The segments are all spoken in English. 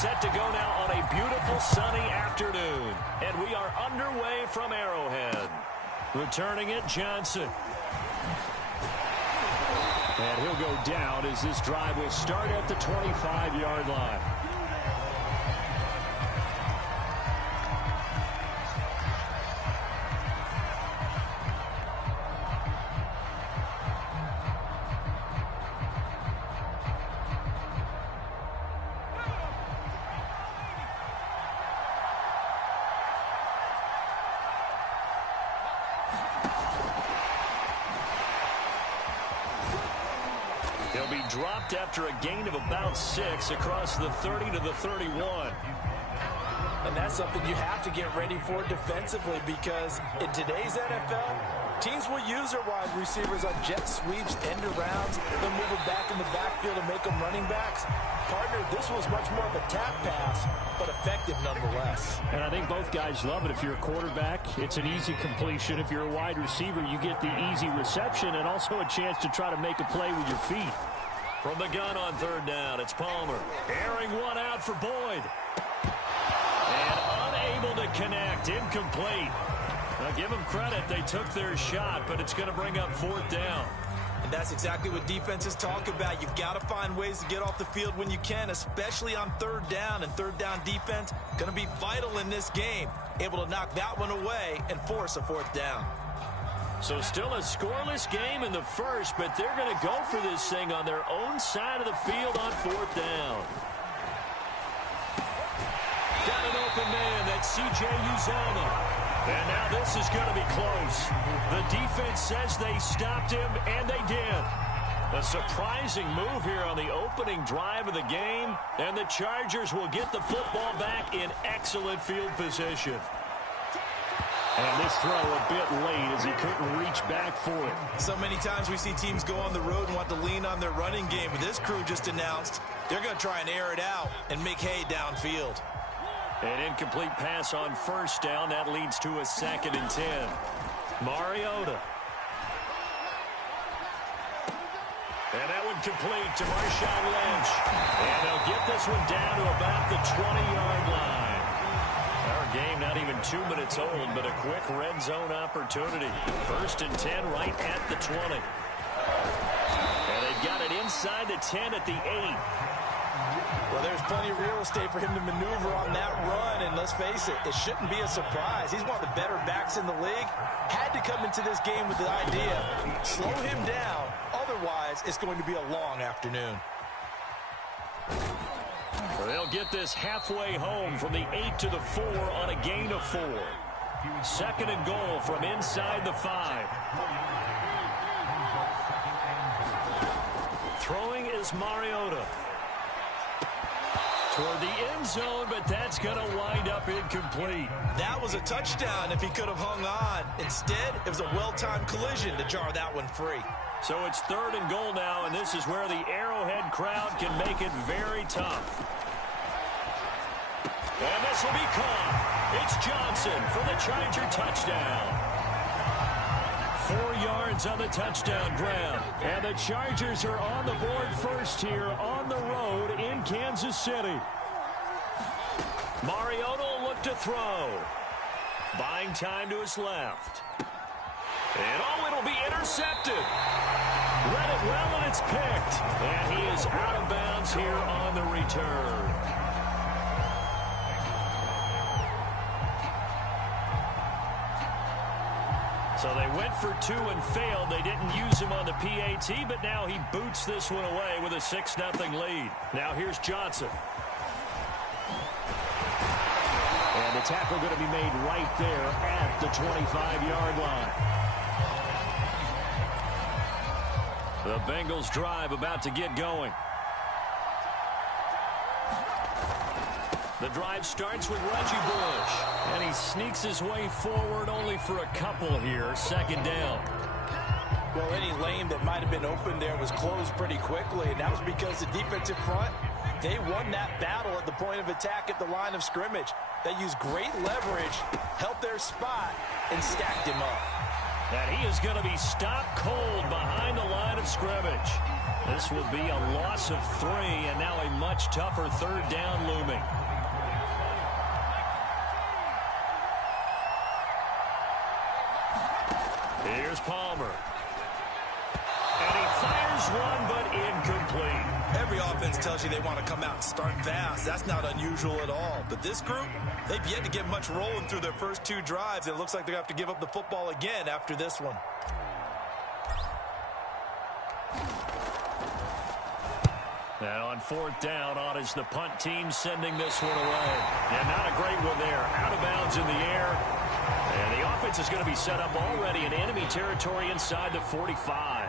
set to go now on a beautiful sunny afternoon. And we are underway from Arrowhead. Returning it, Johnson. And he'll go down as this drive will start at the 25-yard line. He'll be dropped after a gain of about 6 across the 30 to the 31. And that's something you have to get ready for defensively, because in today's NFL, teams will use their wide receivers on jet sweeps, end arounds. They'll move them back in the backfield and make them running backs. Partner, this was much more of a tap pass, but effective nonetheless. And I think both guys love it. If you're a quarterback, it's an easy completion. If you're a wide receiver, you get the easy reception and also a chance to try to make a play with your feet. From the gun on third down, it's Palmer. Airing one out for Boyd. And unable to connect. Incomplete. Now give them credit. They took their shot, but it's going to bring up fourth down. And that's exactly what defenses talk about. You've got to find ways to get off the field when you can, especially on third down. And third down defense going to be vital in this game. Able to knock that one away and force a fourth down. So still a scoreless game in the first, but they're going to go for this thing on their own side of the field on fourth down. Got an open man. That's C.J. Uzomah. And now this is going to be close. The defense says they stopped him, and they did. A surprising move here on the opening drive of the game, and the Chargers will get the football back in excellent field position. And this throw a bit late as he couldn't reach back for it. So many times we see teams go on the road and want to lean on their running game, but this crew just announced they're going to try and air it out and make hay downfield. An incomplete pass on first down. That leads to a 2nd and 10. Mariota. And that one complete to Marshawn Lynch. And they'll get this one down to about the 20-yard line. Our game not even 2 minutes old, but a quick red zone opportunity. 1st and 10 right at the 20. And they've got it inside the 10 at the 8. Well, there's plenty of real estate for him to maneuver on that run, and let's face it, it shouldn't be a surprise. He's one of the better backs in the league. Had to come into this game with the idea, slow him down, otherwise it's going to be a long afternoon. They'll get this halfway home from the 8 to the 4 on a gain of 4. 2nd and goal from inside the 5. Throwing is Mariota. Toward the end zone, but that's going to wind up incomplete. That was a touchdown if he could have hung on. Instead, it was a well-timed collision to jar that one free. So it's 3rd and goal now, and this is where the Arrowhead crowd can make it very tough. And this will be caught. It's Johnson for the Charger touchdown. 4 yards on the touchdown grab. And the Chargers are on the board first here on the road in Kansas City. Mariota will look to throw. Buying time to his left. And it'll be intercepted. Read it well, and it's picked. And he is out of bounds here on the return. So they went for 2 and failed. They didn't use him on the PAT, but now he boots this one away with a 6-0 lead. Now here's Johnson. And the tackle going to be made right there at the 25-yard line. The Bengals drive about to get going. The drive starts with Reggie Bush. And he sneaks his way forward only for a couple here. 2nd down. Well, any lane that might have been open there was closed pretty quickly, and that was because the defensive front, they won that battle at the point of attack at the line of scrimmage. They used great leverage, held their spot, and stacked him up. And he is going to be stopped cold behind the line of scrimmage. This will be a loss of 3, and now a much tougher third down looming. Here's Palmer. And he fires one, but incomplete. Every offense tells you they want to come out and start fast. That's not unusual at all. But this group, they've yet to get much rolling through their first 2 drives. It looks like they're going to have to give up the football again after this one. And on 4th down, on is the punt team sending this one away. And not a great one there. Out of bounds in the air. And the offense is going to be set up already in enemy territory inside the 45.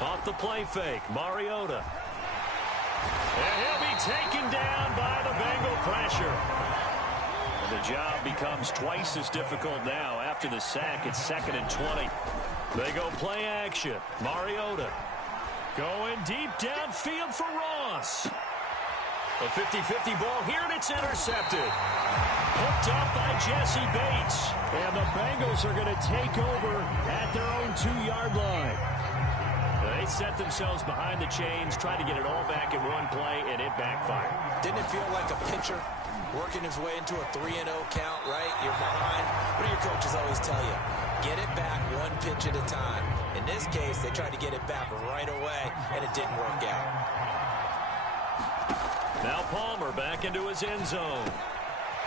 Off the play fake, Mariota. And he'll be taken down by the Bengal pressure. And the job becomes twice as difficult now after the sack. It's 2nd and 20. They go play action. Mariota going deep downfield for Ross. A 50-50 ball here, and it's intercepted. Hooked up by Jesse Bates. And the Bengals are going to take over at their own 2-yard line. They set themselves behind the chains, tried to get it all back in one play, and it backfired. Didn't it feel like a pitcher working his way into a 3-0 count, right? You're behind. What do your coaches always tell you? Get it back one pitch at a time. In this case, they tried to get it back right away, and it didn't work out. Now Palmer back into his end zone.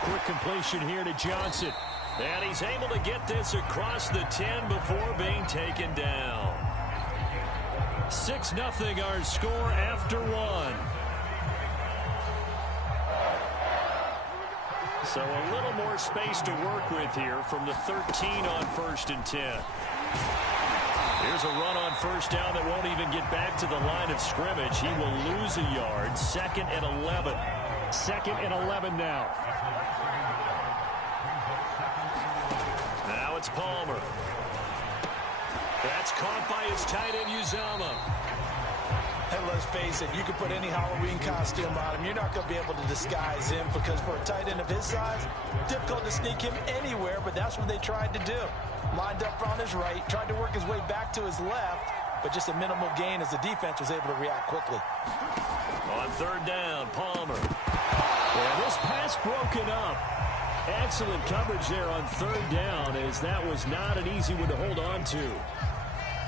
Quick completion here to Johnson. And he's able to get this across the 10 before being taken down. 6-0 our score after 1. So a little more space to work with here from the 13 on 1st and 10. Here's a run on 1st down that won't even get back to the line of scrimmage. He will lose a yard. 2nd and 11. 2nd and 11 now. Now it's Palmer. That's caught by his tight end, Uzama. And let's face it, you can put any Halloween costume on him. You're not going to be able to disguise him because for a tight end of his size, difficult to sneak him anywhere, but that's what they tried to do. Lined up on his right, tried to work his way back to his left, but just a minimal gain as the defense was able to react quickly. On 3rd down, Palmer. And this pass broken up. Excellent coverage there on 3rd down, as that was not an easy one to hold on to.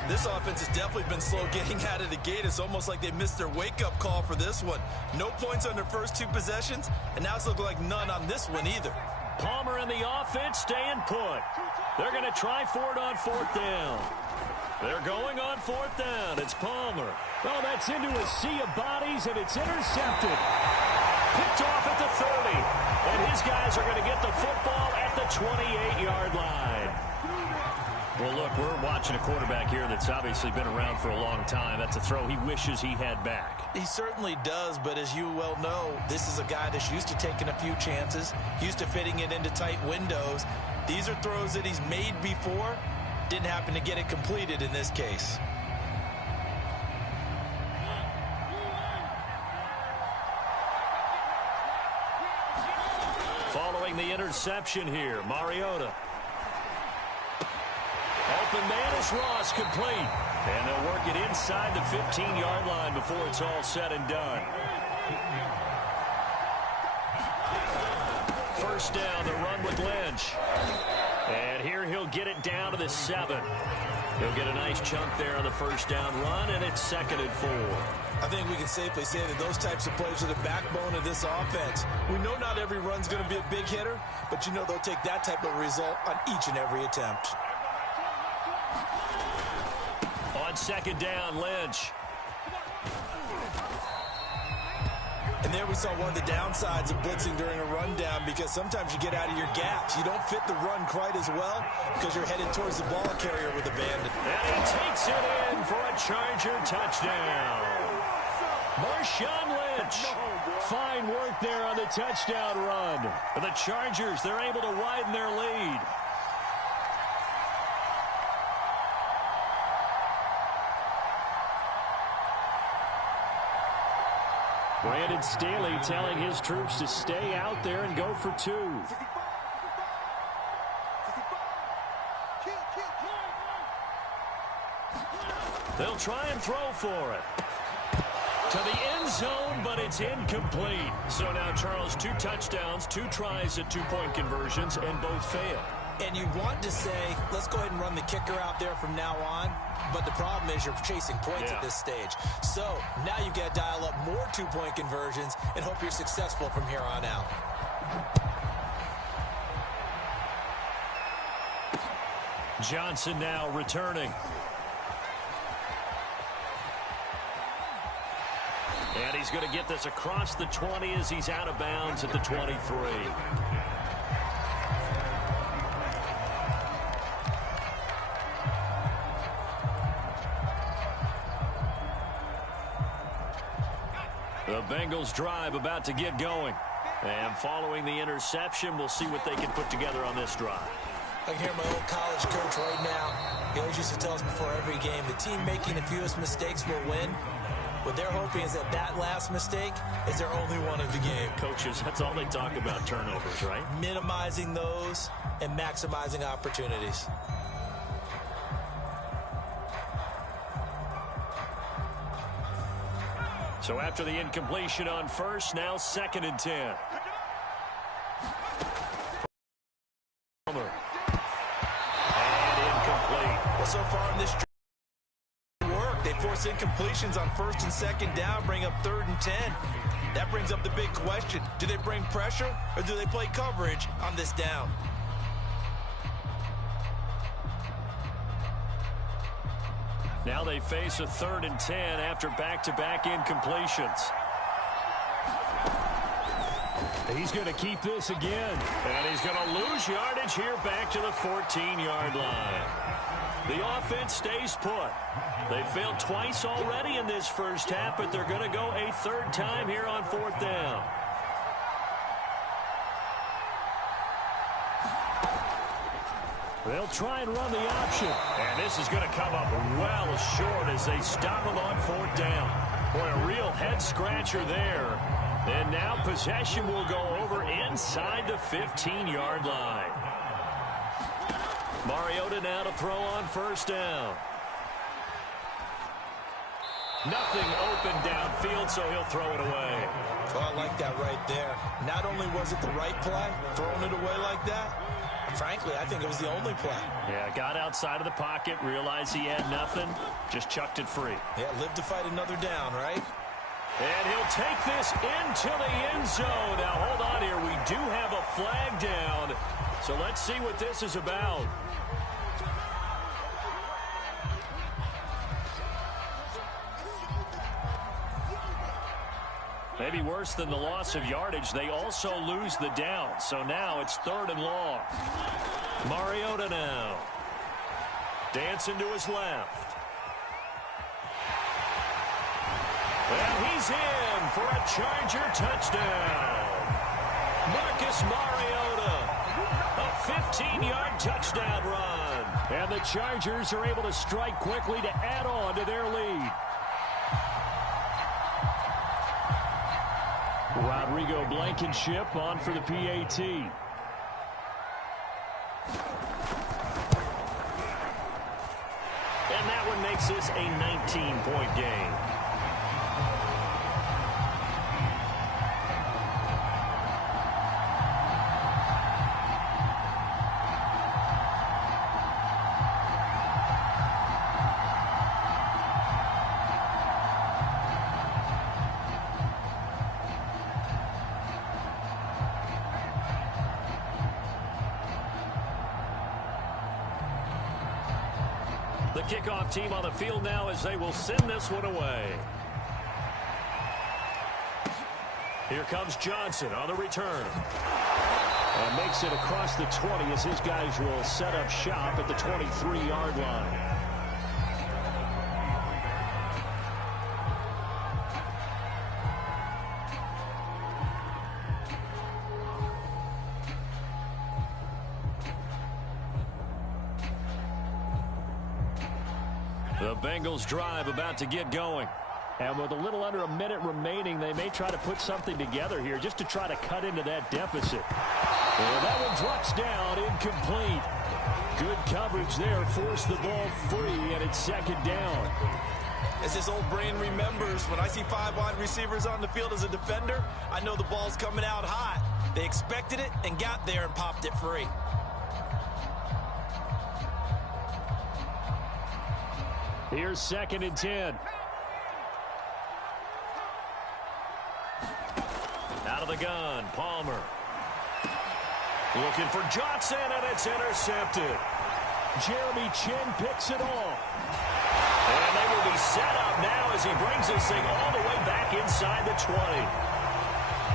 This offense has definitely been slow getting out of the gate. It's almost like they missed their wake-up call for this one. No points on their first 2 possessions, and now it's looking like none on this one either. Palmer and the offense staying put. They're going to try for it on 4th down. They're going on 4th down. It's Palmer. Oh, that's into a sea of bodies, and it's intercepted. Picked off at the 30. And his guys are going to get the football at the 28-yard line. Well, look, we're watching a quarterback here that's obviously been around for a long time. That's a throw he wishes he had back. He certainly does, but as you well know, this is a guy that's used to taking a few chances, used to fitting it into tight windows. These are throws that he's made before. Didn't happen to get it completed in this case. Following the interception here, Mariota. Open man is Ross, complete. And they'll work it inside the 15-yard line before it's all said and done. 1st down, the run with Lynch. And here he'll get it down to the 7. He'll get a nice chunk there on the 1st down run, and it's 2nd and 4. I think we can safely say that those types of plays are the backbone of this offense. We know not every run's going to be a big hitter, but you know they'll take that type of result on each and every attempt. On 2nd down, Lynch. And there we saw one of the downsides of blitzing during a rundown, because sometimes you get out of your gaps. You don't fit the run quite as well because you're headed towards the ball carrier with the bandit. And he takes it in for a Charger touchdown. Marshawn Lynch. Fine work there on the touchdown run. For the Chargers, they're able to widen their lead. Brandon Staley telling his troops to stay out there and go for 2. They'll try and throw for it. To the end zone, but it's incomplete. So now, Charles, 2 touchdowns, 2 tries at 2-point conversions, and both fail. And you want to say, let's go ahead and run the kicker out there from now on. But the problem is you're chasing points at this stage. So now you've got to dial up more 2-point conversions and hope you're successful from here on out. Johnson now returning. And he's going to get this across the 20 as he's out of bounds at the 23. The Bengals drive about to get going. And following the interception, we'll see what they can put together on this drive. I can hear my old college coach right now. He always used to tell us before every game, the team making the fewest mistakes will win. What they're hoping is that last mistake is their only one of the game. Coaches, that's all they talk about, turnovers, right? Minimizing those and maximizing opportunities. So after the incompletion on first, now 2nd and 10. And incomplete. Well, so far in this work, they force incompletions on 1st and 2nd down, bring up 3rd and 10. That brings up the big question. Do they bring pressure or do they play coverage on this down? Now they face a 3rd and 10 after back-to-back incompletions. He's going to keep this again. And he's going to lose yardage here back to the 14-yard line. The offense stays put. They failed twice already in this first half, but they're going to go a 3rd time here on 4th down. They'll try and run the option. And this is going to come up well short as they stop him on 4th down. Boy, a real head-scratcher there. And now possession will go over inside the 15-yard line. Mariota now to throw on 1st down. Nothing open downfield, so he'll throw it away. Well, I like that right there. Not only was it the right play, throwing it away like that, frankly, I think it was the only play. Yeah, got outside of the pocket, realized he had nothing, just chucked it free. Yeah, live to fight another down, right? And he'll take this into the end zone. Now, hold on here. We do have a flag down, so let's see what this is about. Maybe worse than the loss of yardage, they also lose the down. So now it's 3rd and long. Mariota now. Dancing to his left. And he's in for a Charger touchdown. Marcus Mariota. A 15-yard touchdown run. And the Chargers are able to strike quickly to add on to their lead. Rodrigo Blankenship on for the PAT. And that one makes this a 19-point game. The kickoff team on the field now as they will send this one away. Here comes Johnson on the return. And makes it across the 20 as his guys will set up shop at the 23-yard line. The Bengals drive about to get going. And with a little under a minute remaining, they may try to put something together here just to try to cut into that deficit. And that one drops down incomplete. Good coverage there. Forced the ball free, and it's second down. As his old brain remembers, when I see 5 wide receivers on the field as a defender, I know the ball's coming out hot. They expected it and got there and popped it free. Here's second and 10. Out of the gun, Palmer. Looking for Johnson, and it's intercepted. Jeremy Chin picks it off. And they will be set up now as he brings this thing all the way back inside the 20.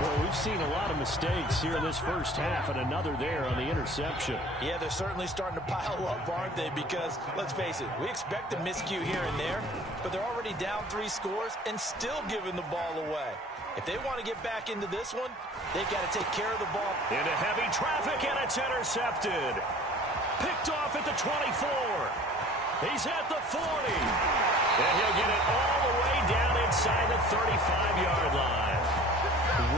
Well, we've seen a lot of mistakes here in this first half, and another there on the interception. Yeah, they're certainly starting to pile up, aren't they? Because, let's face it, we expect a miscue here and there, but they're already down 3 scores and still giving the ball away. If they want to get back into this one, they've got to take care of the ball. Into heavy traffic, and it's intercepted. Picked off at the 24. He's at the 40. And he'll get it all the way down inside the 35-yard line.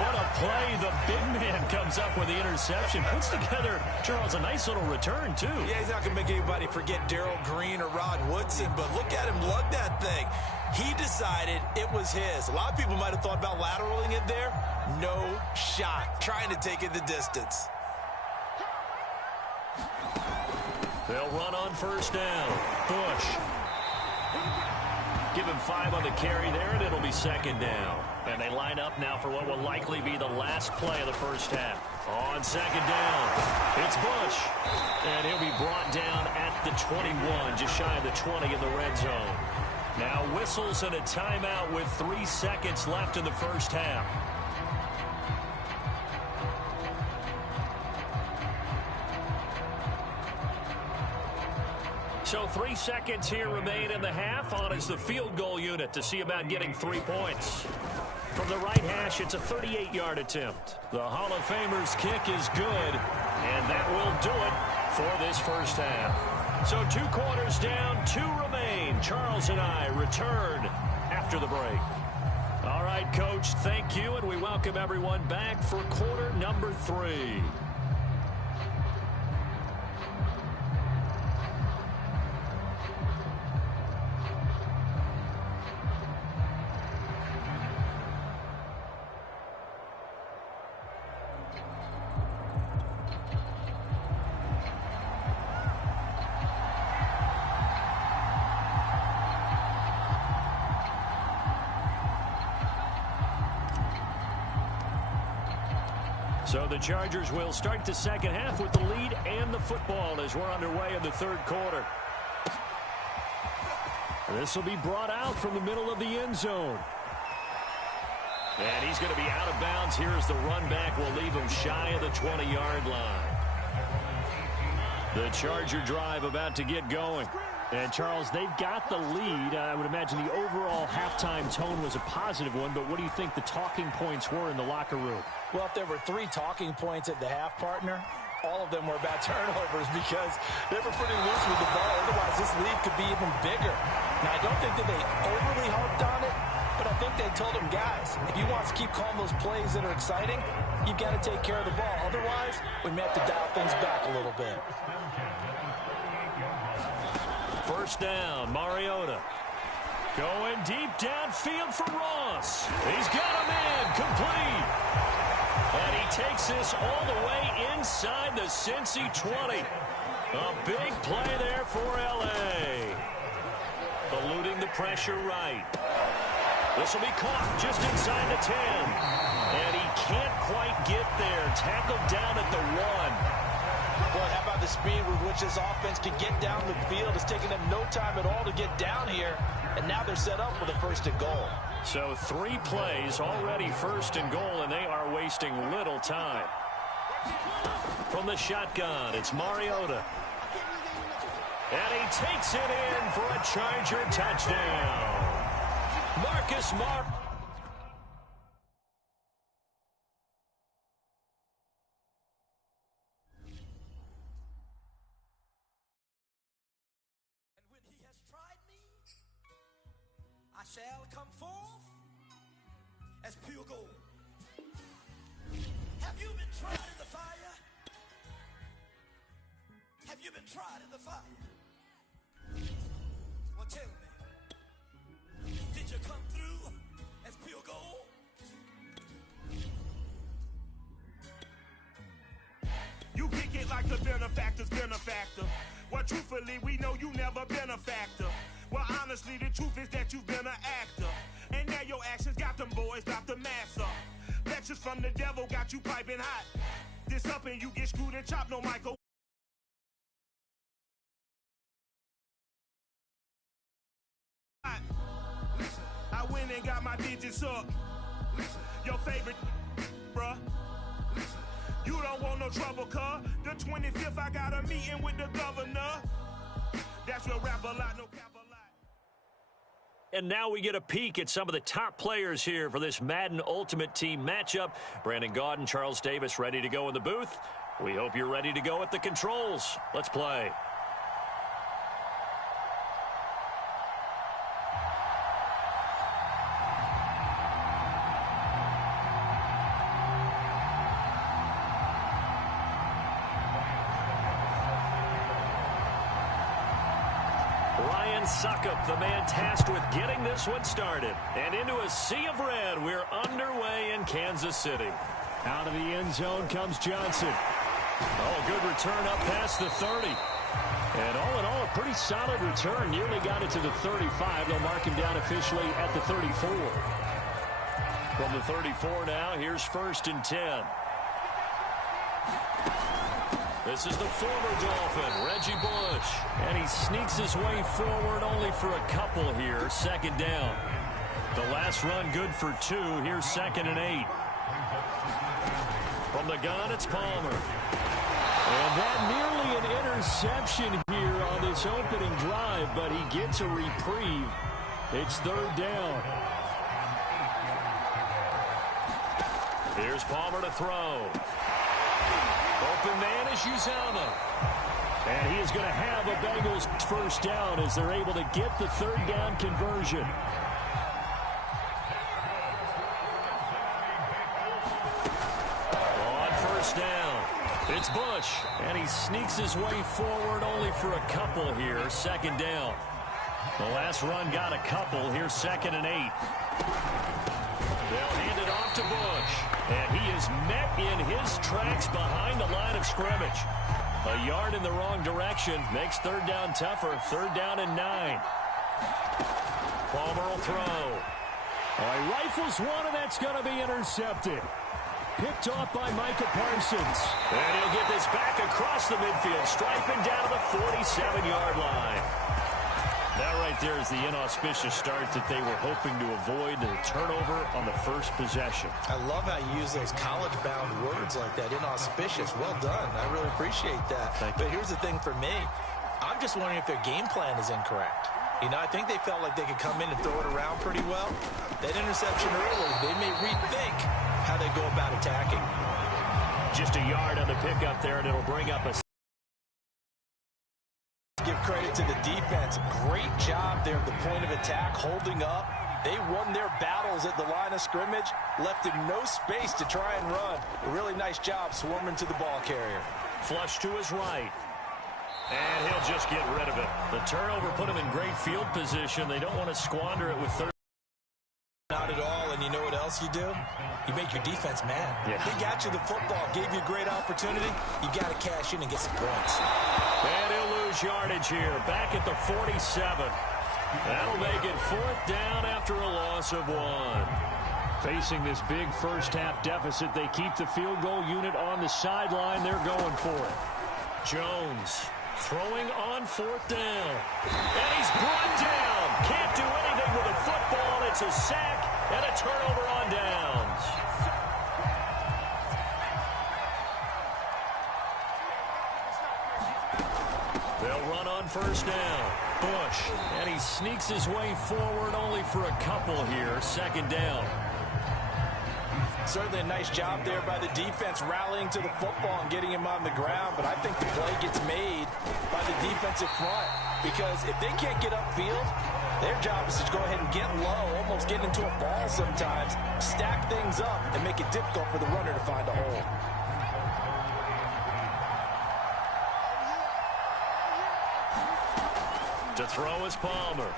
What a play. The big man comes up with the interception. Puts together, Charles, a nice little return, too. Yeah, he's not going to make anybody forget Darrell Green or Rod Woodson, but look at him lug that thing. He decided it was his. A lot of people might have thought about lateraling it there. No shot. Trying to take it the distance. They'll run on first down. Bush. Give him 5 on the carry there, and it'll be second down. And they line up now for what will likely be the last play of the first half. On second down, it's Bush. And he'll be brought down at the 21, just shy of the 20 in the red zone. Now whistles and a timeout with 3 seconds left in the first half. So 3 seconds here remain in the half. On is the field goal unit to see about getting 3 points. From the right hash, it's a 38-yard attempt. The Hall of Famer's kick is good, and that will do it for this first half. So 2 quarters down, 2 remain. Charles and I return after the break. All right, Coach, thank you, and we welcome everyone back for quarter number 3. So the Chargers will start the second half with the lead and the football as we're underway in the third quarter. This will be brought out from the middle of the end zone. And he's going to be out of bounds. Here as the run back will leave him shy of the 20-yard line. The Charger drive about to get going. And, Charles, they've got the lead. I would imagine the overall halftime tone was a positive one, but what do you think the talking points were in the locker room? Well, if there were 3 talking points at the half, partner, all of them were about turnovers because they were pretty loose with the ball. Otherwise, this lead could be even bigger. Now, I don't think that they overly harped on it, but I think they told them, guys, if you want to keep calling those plays that are exciting, you've got to take care of the ball. Otherwise, we may have to dial things back a little bit. First down, Mariota. Going deep downfield for Ross. He's got him in, complete. And he takes this all the way inside the Cincy 20. A big play there for L.A. Eluding the pressure right. This will be caught just inside the 10. And he can't quite get there. Tackled down at the 1. Boy, how about the speed with which this offense can get down the field? It's taken them no time at all to get down here, and now they're set up with a first and goal. So 3 plays already first and goal, and they are wasting little time. From the shotgun, it's Mariota. And he takes it in for a Charger touchdown. Marcus Mark. Shall come forth as pure gold. Have you been tried in the fire? Have you you've been tried in the fire. Well, tell me, did you come through as pure gold? You kick it like the benefactor's benefactor. Well, truthfully, we know you never been a factor. Well, honestly, the truth is that you've been an actor. And now your actions got them boys, got the mass up. Lectures from the devil got you piping hot. This up and you get screwed and chopped, no Michael. I went and got my digits up. Your favorite, bruh. You don't want no trouble, cuz. The 25th, I got a meeting with the governor. That's where rap a lot, no cap a lot. And now we get a peek at some of the top players here for this Madden Ultimate Team matchup. Brandon Gaudin, Charles Davis ready to go in the booth. We hope you're ready to go at the controls. Let's play. Suckup, the man tasked with getting this one started. And into a sea of red, we're underway in Kansas City. Out of the end zone comes Johnson. Oh, good return up past the 30. And all in all, a pretty solid return. Nearly got it to the 35. They'll mark him down officially at the 34. From the 34 now, here's 1st and 10. This is the former Dolphin, Reggie Bush. And he sneaks his way forward only for a couple here. 2nd down. The last run good for 2. Here's 2nd and 8. From the gun, it's Palmer. And that nearly an interception here on this opening drive, but he gets a reprieve. It's 3rd down. Here's Palmer to throw. Open man is Uzomah. And he is going to have a Bengals 1st down as they're able to get the 3rd down conversion. On 1st down, it's Bush. And he sneaks his way forward only for a couple here. 2nd down. The last run got a couple. Here's 2nd and 8. They'll hand it off to Bush. And he is met in his tracks behind the line of scrimmage. A yard in the wrong direction makes 3rd down tougher. 3rd down and 9. Palmer will throw. He rifles one, and that's going to be intercepted. Picked off by Micah Parsons. And he'll get this back across the midfield, striping down to the 47-yard line. That right there is the inauspicious start that they were hoping to avoid, the turnover on the 1st possession. I love how you use those college-bound words like that, inauspicious. Well done. I really appreciate that. But here's the thing for me. I'm just wondering if their game plan is incorrect. You know, I think they felt like they could come in and throw it around pretty well. That interception early, they may rethink how they go about attacking. Just a yard on the pickup there, and it'll bring up a... Give credit to the defense. Great job there at the point of attack, holding up. They won their battles at the line of scrimmage, left him no space to try and run. A really nice job swarming to the ball carrier. Flush to his right. And he'll just get rid of it. The turnover put him in great field position. They don't want to squander it with 30. Not at all, and you know what else you do? You make your defense mad. Yeah. They got you the football, gave you a great opportunity. You got to cash in and get some points. And he'll lose yardage here, back at the 47. That'll make it 4th down after a loss of 1. Facing this big first-half deficit, they keep the field goal unit on the sideline. They're going for it. Jones throwing on 4th down. And he's brought down. Can't do anything with a football. It's a sack and a turnover on downs. They'll run on 1st down. Bush. And he sneaks his way forward only for a couple here. 2nd down. Certainly a nice job there by the defense rallying to the football and getting him on the ground, but I think the play gets made by the defensive front because if they can't get upfield, their job is to go ahead and get low, almost get into a ball sometimes, stack things up, and make it difficult for the runner to find a hole. The throw is Palmer.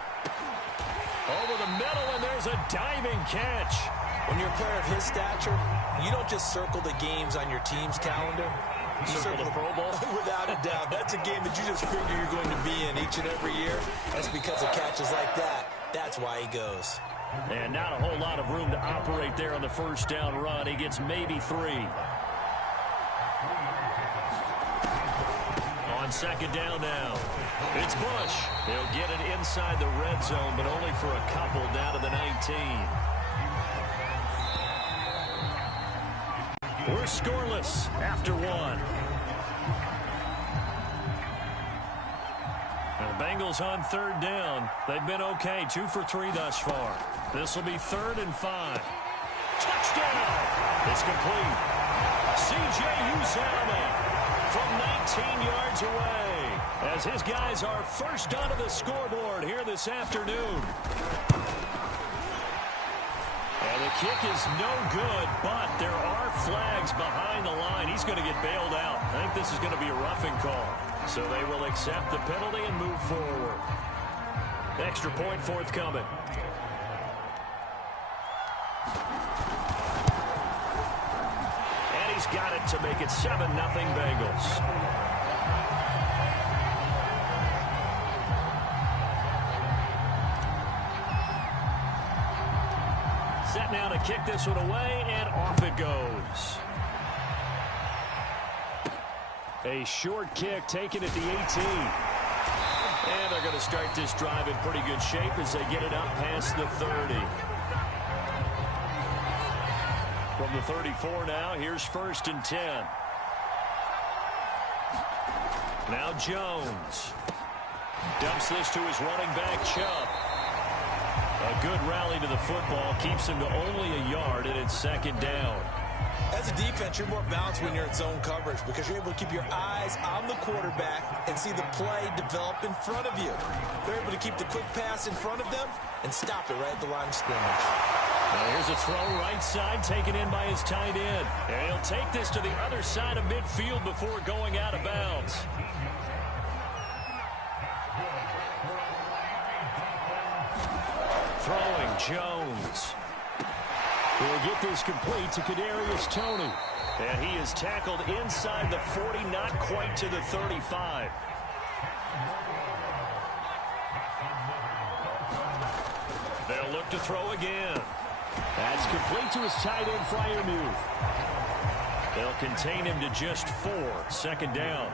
Over the middle, and there's a diving catch. When you're a player of his stature, you don't just circle the games on your team's calendar. You Circle the Pro Bowl? Without a doubt. That's a game that you just figure you're going to be in each and every year. That's because of catches like that. That's why he goes. And not a whole lot of room to operate there on the first down run. He gets maybe 3. On second down now. It's Bush. He'll get it inside the red zone, but only for a couple down to the 19. We're scoreless after 1. Now the Bengals on third down. They've been okay, 2 for 3 thus far. This will be 3rd and 5. Touchdown! It's complete. C.J. Uzomah from 19 yards away as his guys are first onto the scoreboard here this afternoon. And the kick is no good, but there are flags behind the line. He's going to get bailed out. I think this is going to be a roughing call. So they will accept the penalty and move forward. Extra point forthcoming. And he's got it to make it 7-0 Bengals. Set now to kick this one away, and off it goes. A short kick taken at the 18. And they're going to start this drive in pretty good shape as they get it up past the 30. From the 34 now, here's 1st and 10. Now Jones. Dumps this to his running back, Chubb. A good rally to the football keeps him to only a yard, and it's 2nd down. As a defense, you're more balanced when you're in zone coverage because you're able to keep your eyes on the quarterback and see the play develop in front of you. They're able to keep the quick pass in front of them and stop it right at the line of scrimmage. Now here's a throw right side taken in by his tight end. And he'll take this to the other side of midfield before going out of bounds. Throwing Jones. He'll get this complete to Kadarius Toney. And he is tackled inside the 40, not quite to the 35. They'll look to throw again. That's complete to his tight end, Freiermuth. They'll contain him to just 4. 2nd down.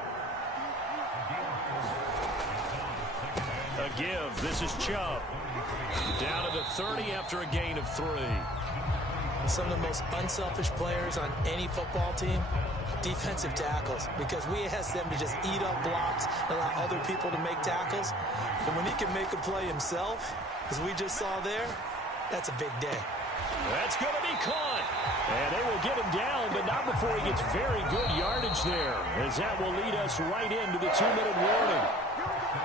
A give. This is Chubb. Down to the 30 after a gain of 3. Some of the most unselfish players on any football team, defensive tackles, because we ask them to just eat up blocks and allow other people to make tackles. And when he can make a play himself, as we just saw there, that's a big day. That's going to be caught. And they will get him down, but not before he gets very good yardage there, as that will lead us right into the 2-minute warning.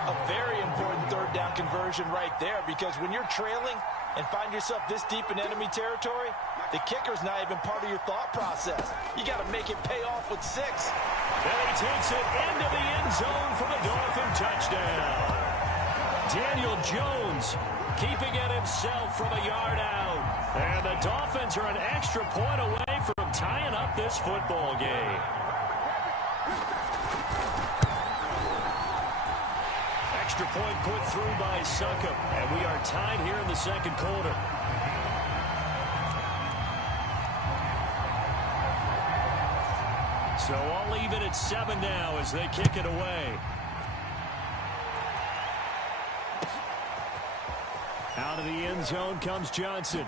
A very important 3rd down conversion right there, because when you're trailing and find yourself this deep in enemy territory, the kicker's not even part of your thought process. You got to make it pay off with 6. And he takes it into the end zone for the Dolphin touchdown. Daniel Jones keeping it himself from a yard out. And the Dolphins are an extra point away from tying up this football game. Extra point put through by Succop. And we are tied here in the 2nd quarter. So all even at 7 now as they kick it away. Out of the end zone comes Johnson.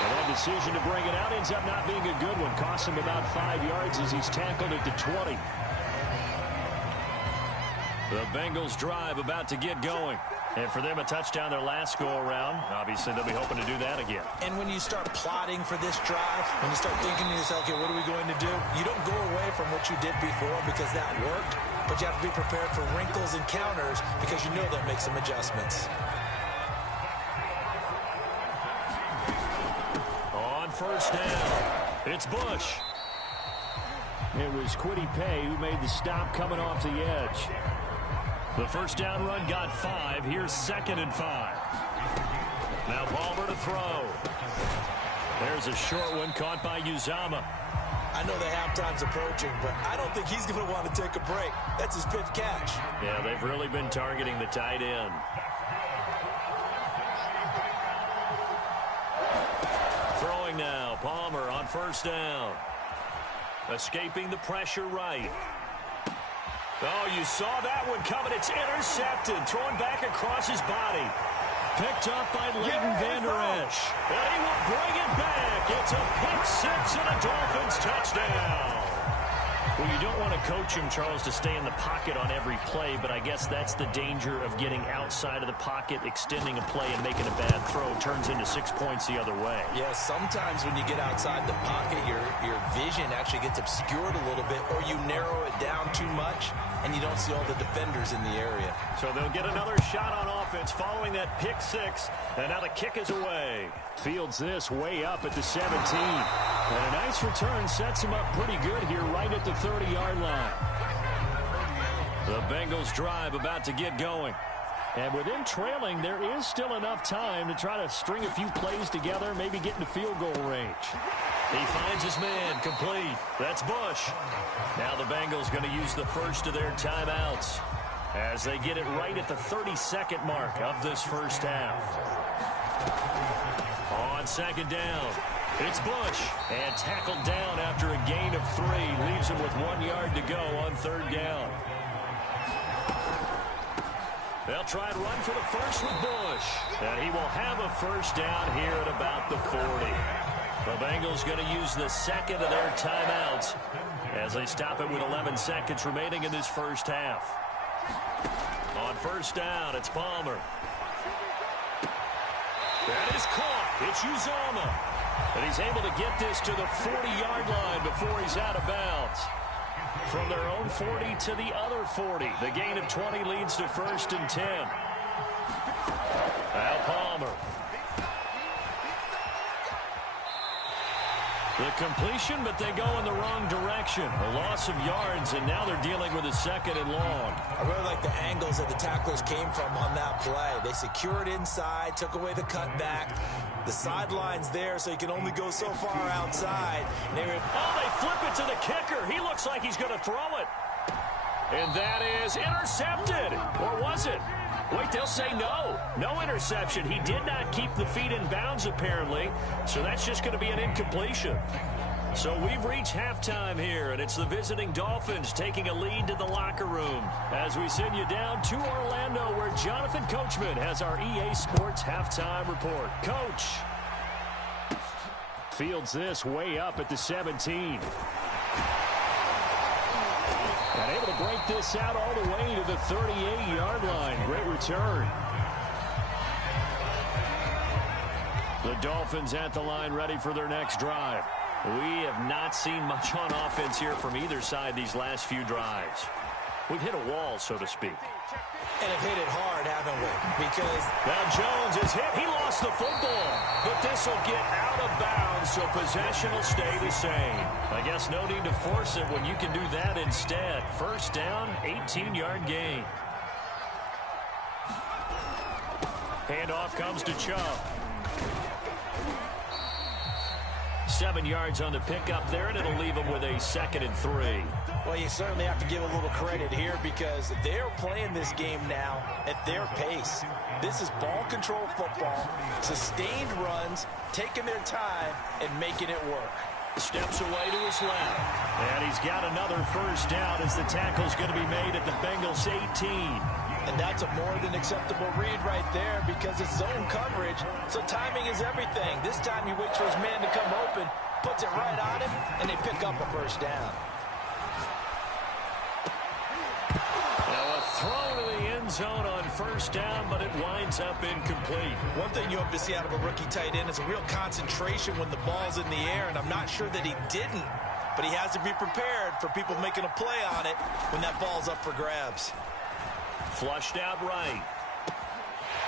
And that decision to bring it out ends up not being a good one. Costs him about 5 yards as he's tackled at the 20. The Bengals drive about to get going. And for them, a touchdown their last go-around. Obviously, they'll be hoping to do that again. And when you start plotting for this drive, when you start thinking to yourself, okay, what are we going to do? You don't go away from what you did before because that worked, but you have to be prepared for wrinkles and counters because you know they'll make some adjustments. On 1st down, it's Bush. It was Kwity Paye who made the stop coming off the edge. The first down run got 5. Here's 2nd and 5. Now Palmer to throw. There's a short one caught by Uzomah. I know the halftime's approaching, but I don't think he's going to want to take a break. That's his 5th catch. Yeah, they've really been targeting the tight end. Throwing now, Palmer on first down. Escaping the pressure right. Oh, you saw that one coming. It's intercepted. Thrown back across his body. Picked up by Leighton Vander Esch. And he will bring it back. It's a pick 6 and a Dolphins touchdown. Well, you don't want to coach him, Charles, to stay in the pocket on every play, but I guess that's the danger of getting outside of the pocket, extending a play, and making a bad throw. Turns into 6 points the other way. Yeah, sometimes when you get outside the pocket, your vision actually gets obscured a little bit, or you narrow it down too much, and you don't see all the defenders in the area. So they'll get another shot on offense following that pick 6, and now the kick is away. Fields this way up at the 17. And a nice return sets him up pretty good here right at the 30-yard line. The Bengals drive about to get going. And with them trailing, there is still enough time to try to string a few plays together, maybe get into field goal range. He finds his man, complete. That's Bush. Now the Bengals going to use the first of their timeouts as they get it right at the 32nd mark of this first half. On second down, it's Bush. And tackled down after a gain of 3. Leaves him with 1 yard to go on third down. They'll try and run for the first with Bush. And he will have a first down here at about the 40. The Bengals going to use the second of their timeouts as they stop it with 11 seconds remaining in this first half. On first down, it's Palmer. That is caught. It's Uzomah. And he's able to get this to the 40-yard line before he's out of bounds. From their own 40 to the other 40. The gain of 20 leads to 1st and 10. Now Palmer. The completion, but they go in the wrong direction. A loss of yards, and now they're dealing with a 2nd and long. I really like the angles that the tacklers came from on that play. They secured inside, took away the cutback. The sideline's there, so you can only go so far outside. They flip it to the kicker. He looks like he's going to throw it. And that is intercepted. Or was it? Wait, they'll say no. No interception. He did not keep the feet in bounds, apparently. So that's just going to be an incompletion. So we've reached halftime here, and it's the visiting Dolphins taking a lead to the locker room as we send you down to Orlando, where Jonathan Coachman has our EA Sports halftime report. Coach. Fields this way up at the 17. And able to break this out all the way to the 38-yard line. Great return. The Dolphins at the line, ready for their next drive. We have not seen much on offense here from either side these last few drives. We've hit a wall, so to speak. And have hit it hard, haven't we? Because now Jones is hit. He lost the football. But this will get out of bounds, so possession will stay the same. I guess no need to force it when you can do that instead. First down, 18-yard gain. Handoff comes to Chubb. 7 yards on the pickup there, and it'll leave him with a 2nd and 3. Well, you certainly have to give a little credit here because they're playing this game now at their pace. This is ball control football, sustained runs, taking their time, and making it work. Steps away to his left. And he's got another first down as the tackle's going to be made at the Bengals 18. And that's a more than acceptable read right there because it's zone coverage, so timing is everything. This time he waits for his man to come open, puts it right on him, and they pick up a first down. Now a throw to the end zone on first down, but it winds up incomplete. One thing you hope to see out of a rookie tight end is a real concentration when the ball's in the air, and I'm not sure that he didn't, but he has to be prepared for people making a play on it when that ball's up for grabs. Flushed out right.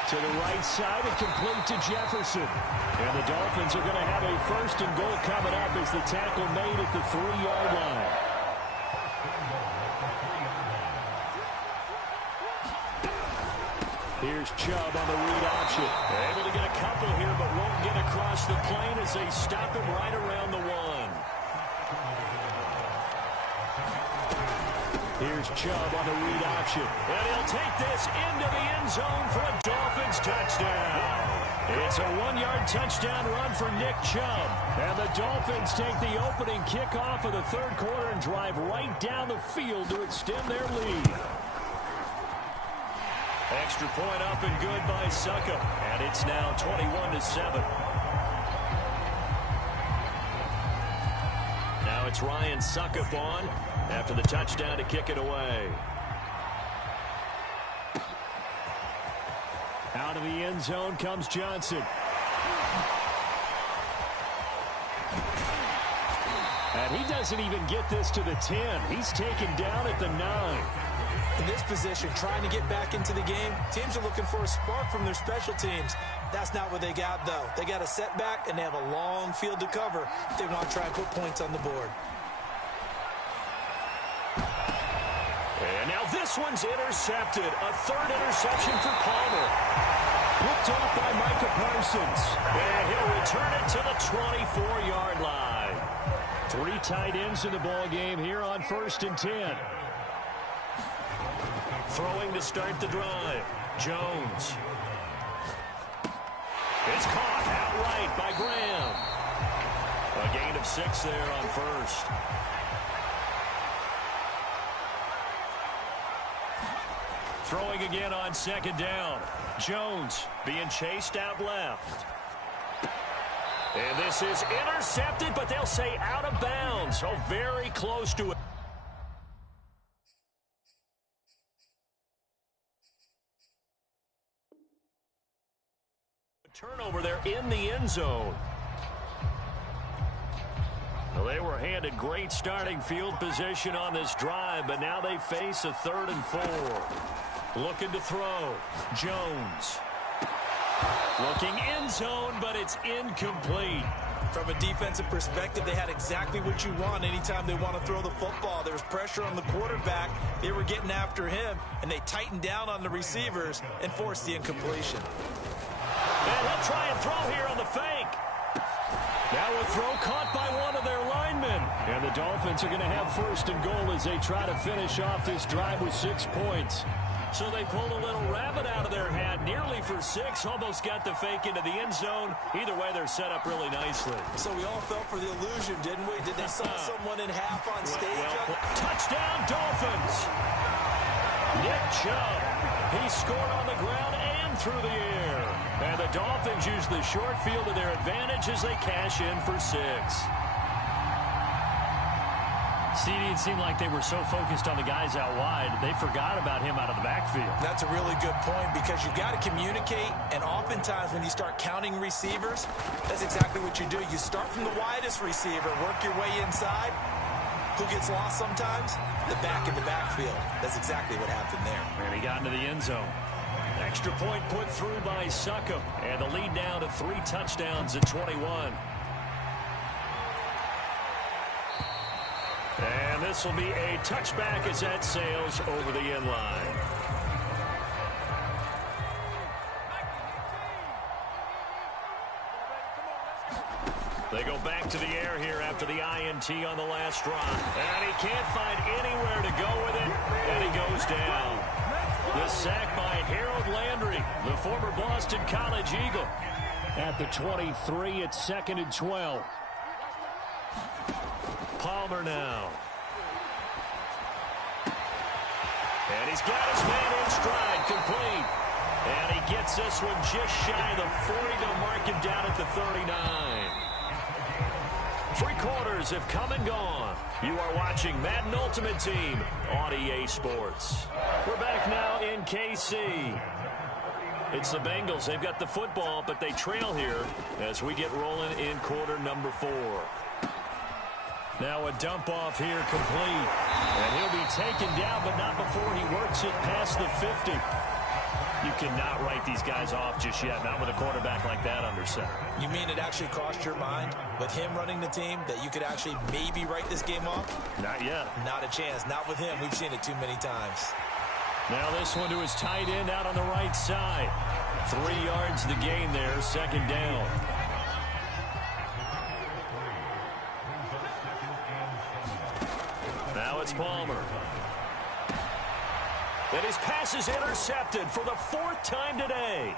To the right side and complete to Jefferson. And the Dolphins are going to have a 1st and goal coming up as the tackle made at the 3-yard line. Here's Chubb on the read option. Able to get a couple here, but won't get across the plane as they stop him right around the 1. Here's Chubb on the read option. And he'll take this into the end zone for a Dolphins touchdown. It's a 1-yard touchdown run for Nick Chubb. And the Dolphins take the opening kickoff of the third quarter and drive right down the field to extend their lead. Extra point up and good by Succop. And it's now 21-7. Now it's Ryan Succop on after the touchdown to kick it away. Out of the end zone comes Johnson. And he doesn't even get this to the 10. He's taken down at the 9. In this position, trying to get back into the game, teams are looking for a spark from their special teams. That's not what they got, though. They got a setback, and they have a long field to cover if they want to try and put points on the board. And now this one's intercepted. A third interception for Palmer. Picked off by Micah Parsons. And he'll return it to the 24-yard line. 3 tight ends in the ball game here on 1st and 10. Throwing to start the drive. Jones. It's caught outright by Graham. A gain of 6 there on first. Throwing again on 2nd down. Jones being chased out left. And this is intercepted, but they'll say out of bounds. So very close to it. Turnover there in the end zone. Well, they were handed great starting field position on this drive, but now they face a 3rd and 4. Looking to throw. Jones. Looking end zone, but it's incomplete. From a defensive perspective, they had exactly what you want anytime they want to throw the football. There was pressure on the quarterback. They were getting after him, and they tightened down on the receivers and forced the incompletion. And he'll try and throw here on the fake. Now a throw caught by one of their linemen. And the Dolphins are going to have 1st and goal as they try to finish off this drive with 6 points. So they pulled a little rabbit out of their hat, nearly for 6, almost got the fake into the end zone. Either way, they're set up really nicely. So we all fell for the illusion, didn't we? Did they saw someone in half on stage? Touchdown, Dolphins! Nick Chubb. He scored on the ground and through the air. And the Dolphins use the short field to their advantage as they cash in for 6. CD, it seemed like they were so focused on the guys out wide, they forgot about him out of the backfield. That's a really good point because you've got to communicate, and oftentimes when you start counting receivers, that's exactly what you do. You start from the widest receiver, work your way inside. Who gets lost sometimes? The back in the backfield. That's exactly what happened there. And he got into the end zone. Extra point put through by Succop, and the lead now to 3 touchdowns at 21. And this will be a touchback as that sails over the end line. They go back to the air here after the INT on the last drive. And he can't find anywhere to go with it, and he goes down. The sack by Harold Landry, the former Boston College Eagle. At the 23, it's 2nd and 12. Palmer now. And he's got his man in stride, complete. And he gets this one just shy of the 40 to mark him down at the 39. 3 quarters have come and gone. You are watching Madden Ultimate Team on EA Sports. We're back now in KC. It's the Bengals. They've got the football, but they trail here as we get rolling in quarter number 4. Now a dump off here complete. And he'll be taken down, but not before he works it past the 50. You cannot write these guys off just yet, not with a quarterback like that under center. You mean it actually crossed your mind with him running the team that you could actually maybe write this game off? Not yet. Not a chance. Not with him. We've seen it too many times. Now this one to his tight end out on the right side. 3 yards to gain there, second down. Now it's Palmer. And his pass is intercepted for the 4th time today.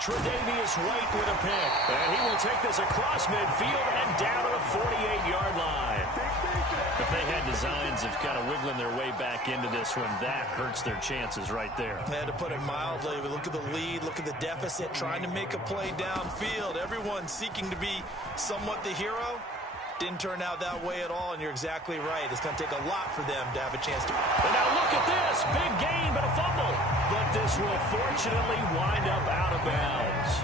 Tre'Davious White with a pick. And he will take this across midfield and down to the 48-yard line. If they had designs of kind of wiggling their way back into this one, that hurts their chances right there. To put it mildly, but look at the lead, look at the deficit, trying to make a play downfield. Everyone seeking to be somewhat the hero. Didn't turn out that way at all, and you're exactly right. It's going to take a lot for them to have a chance to. And now look at this. Big gain, but a fumble. But this will fortunately wind up out of bounds.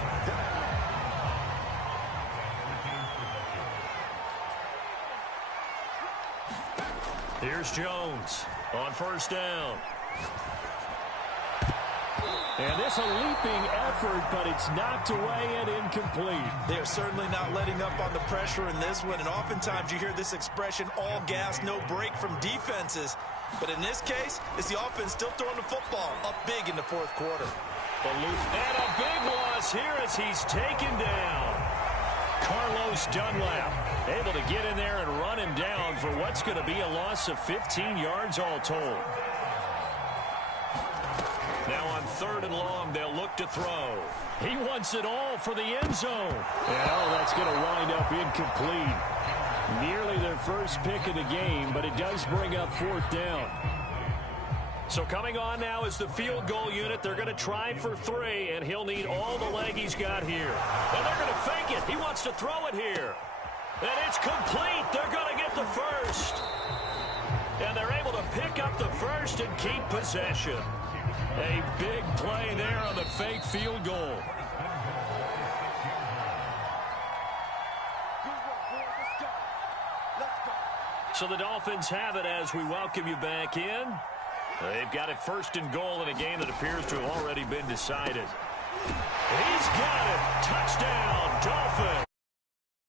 Here's Jones on first down. And this a leaping effort, but it's knocked away and incomplete. They're certainly not letting up on the pressure in this one, and oftentimes you hear this expression, all gas, no break from defenses. But in this case, it's the offense still throwing the football up big in the 4th quarter. And a big loss here as he's taken down. Carlos Dunlap able to get in there and run him down for what's going to be a loss of 15 yards all told. Now on 3rd and long, they'll look to throw. He wants it all for the end zone. And that's going to wind up incomplete. Nearly their first pick of the game, but it does bring up 4th down. So coming on now is the field goal unit. They're going to try for 3, and he'll need all the leg he's got here. And they're going to fake it. He wants to throw it here. And it's complete. They're going to get the first. And they're able to pick up the first and keep possession. A big play there on the fake field goal. So the Dolphins have it as we welcome you back in. They've got it 1st and goal in a game that appears to have already been decided. He's got it. Touchdown, Dolphins.